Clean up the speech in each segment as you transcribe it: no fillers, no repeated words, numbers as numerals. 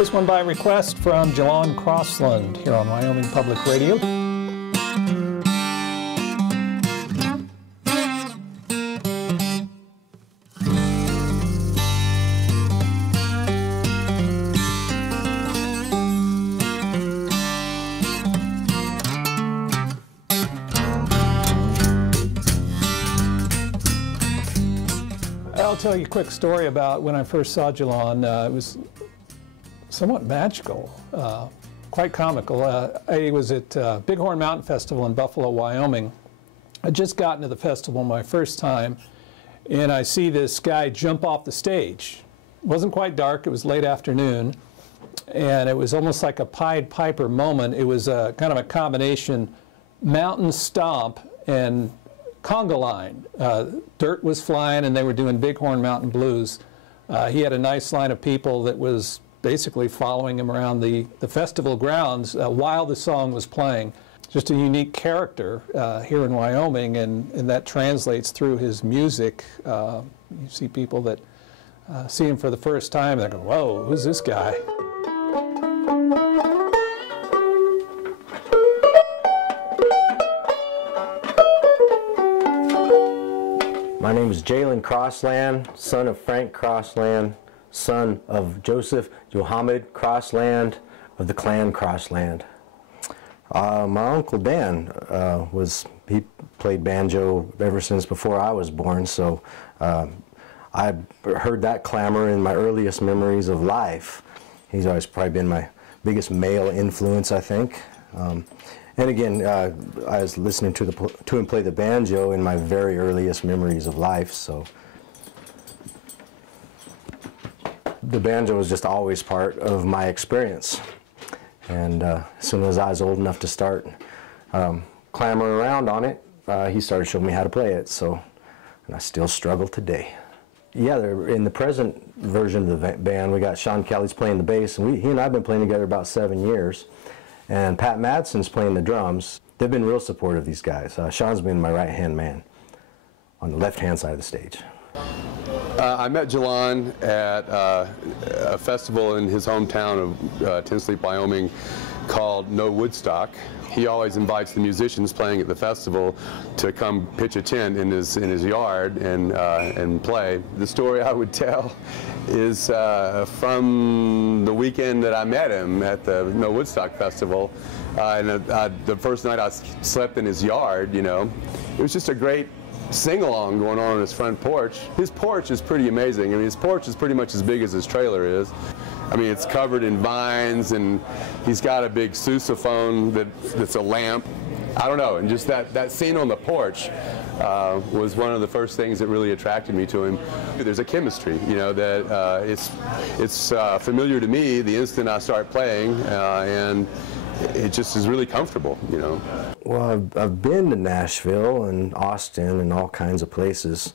This one by request from Jalan, Crossland here on Wyoming Public Radio. I'll tell you a quick story about when I first saw Jalan. It was somewhat magical, quite comical. I was at Bighorn Mountain Festival in Buffalo, Wyoming. I'd just gotten to the festival my first time, and I see this guy jump off the stage. It wasn't quite dark, it was late afternoon, and it was almost like a Pied Piper moment. It was kind of a combination mountain stomp and conga line. Dirt was flying and they were doing Bighorn Mountain Blues. He had a nice line of people that was basically following him around the festival grounds while the song was playing. Just a unique character here in Wyoming, and that translates through his music. You see people that see him for the first time and they go, whoa, who's this guy? My name is Jalan Crossland, son of Frank Crossland, son of Joseph Johammed Crossland of the clan Crossland. My Uncle Dan he played banjo ever since before I was born, so I heard that clamor in my earliest memories of life. He's always probably been my biggest male influence, I think. And again, I was listening to him play the banjo in my very earliest memories of life, so the banjo was just always part of my experience. And as soon as I was old enough to start clambering around on it, he started showing me how to play it, and I still struggle today. Yeah, in the present version of the band, we got Sean Kelly's playing the bass, and he and I have been playing together about 7 years. And Pat Madsen's playing the drums. They've been real supportive, these guys. Sean's been my right-hand man on the left-hand side of the stage. I met Jalan at a festival in his hometown of Tinsley, Wyoming called No Woodstock. He always invites the musicians playing at the festival to come pitch a tent in his yard and play. The story I would tell is from the weekend that I met him at the No Woodstock Festival. The first night I slept in his yard, you know, it was just a great sing-along going on his front porch. His porch is pretty amazing. I mean, his porch is pretty much as big as his trailer is. I mean, it's covered in vines, and he's got a big sousaphone that's a lamp. I don't know, and just that scene on the porch was one of the first things that really attracted me to him. There's a chemistry, you know, that it's familiar to me the instant I start playing, and it just is really comfortable, you know. Well, I've been to Nashville and Austin and all kinds of places,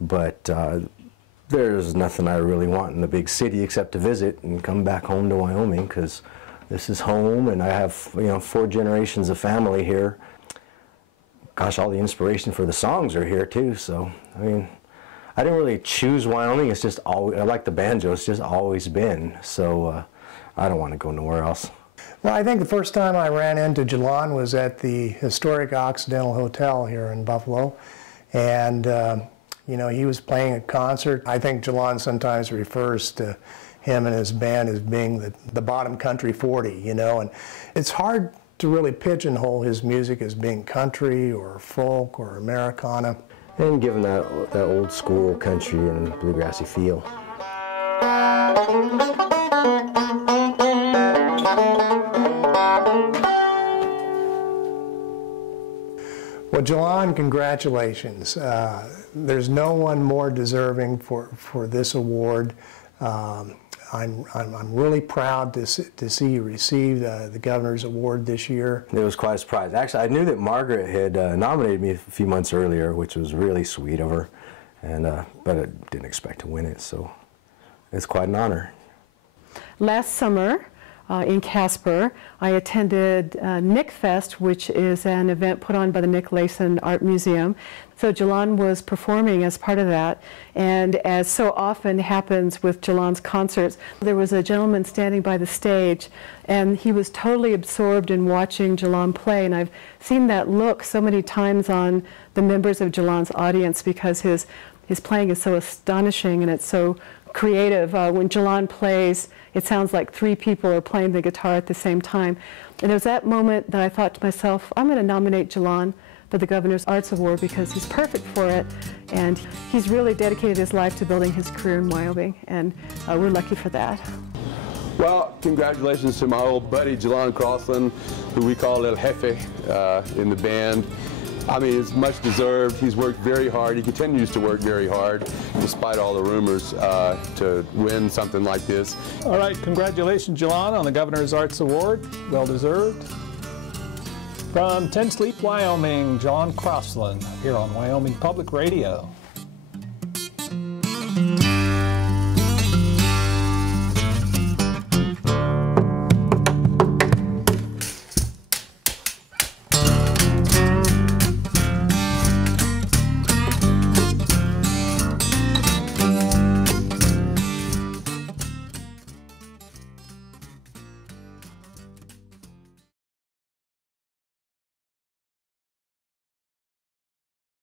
but there's nothing I really want in the big city except to visit and come back home to Wyoming, because this is home, and I have, you know, 4 generations of family here. Gosh, all the inspiration for the songs are here too. So I mean, I didn't really choose Wyoming. It's just always, I like the banjo. It's just always been. So I don't want to go nowhere else. Well, I think the first time I ran into Jalan was at the historic Occidental Hotel here in Buffalo, and you know, he was playing a concert. I think Jalan sometimes refers to him and his band as being the bottom country 40, you know, and it's hard to really pigeonhole his music as being country or folk or Americana. And given that old school country and bluegrassy feel. Well, Jalan, congratulations. There's no one more deserving for this award. I'm really proud to see you receive the Governor's Award this year. It was quite a surprise. Actually, I knew that Margaret had nominated me a few months earlier, which was really sweet of her, and but I didn't expect to win it, so it's quite an honor. Last summer, in Casper. I attended Nick Fest, which is an event put on by the Nick Layson Art Museum. So Jalan was performing as part of that, and as so often happens with Jalan's concerts, there was a gentleman standing by the stage, and he was totally absorbed in watching Jalan play, and I've seen that look so many times on the members of Jalan's audience because his playing is so astonishing and it's so creative. When Jalan plays, it sounds like three people are playing the guitar at the same time. And it was that moment that I thought to myself, I'm going to nominate Jalan for the Governor's Arts Award because he's perfect for it, and he's really dedicated his life to building his career in Wyoming, and we're lucky for that. Well, congratulations to my old buddy Jalan Crossland, who we call El Jefe in the band. I mean, it's much deserved. He's worked very hard. He continues to work very hard, despite all the rumors, to win something like this. All right, congratulations, Jalan, on the Governor's Arts Award. Well deserved. From Ten Sleep, Wyoming, Jalan Crossland, here on Wyoming Public Radio.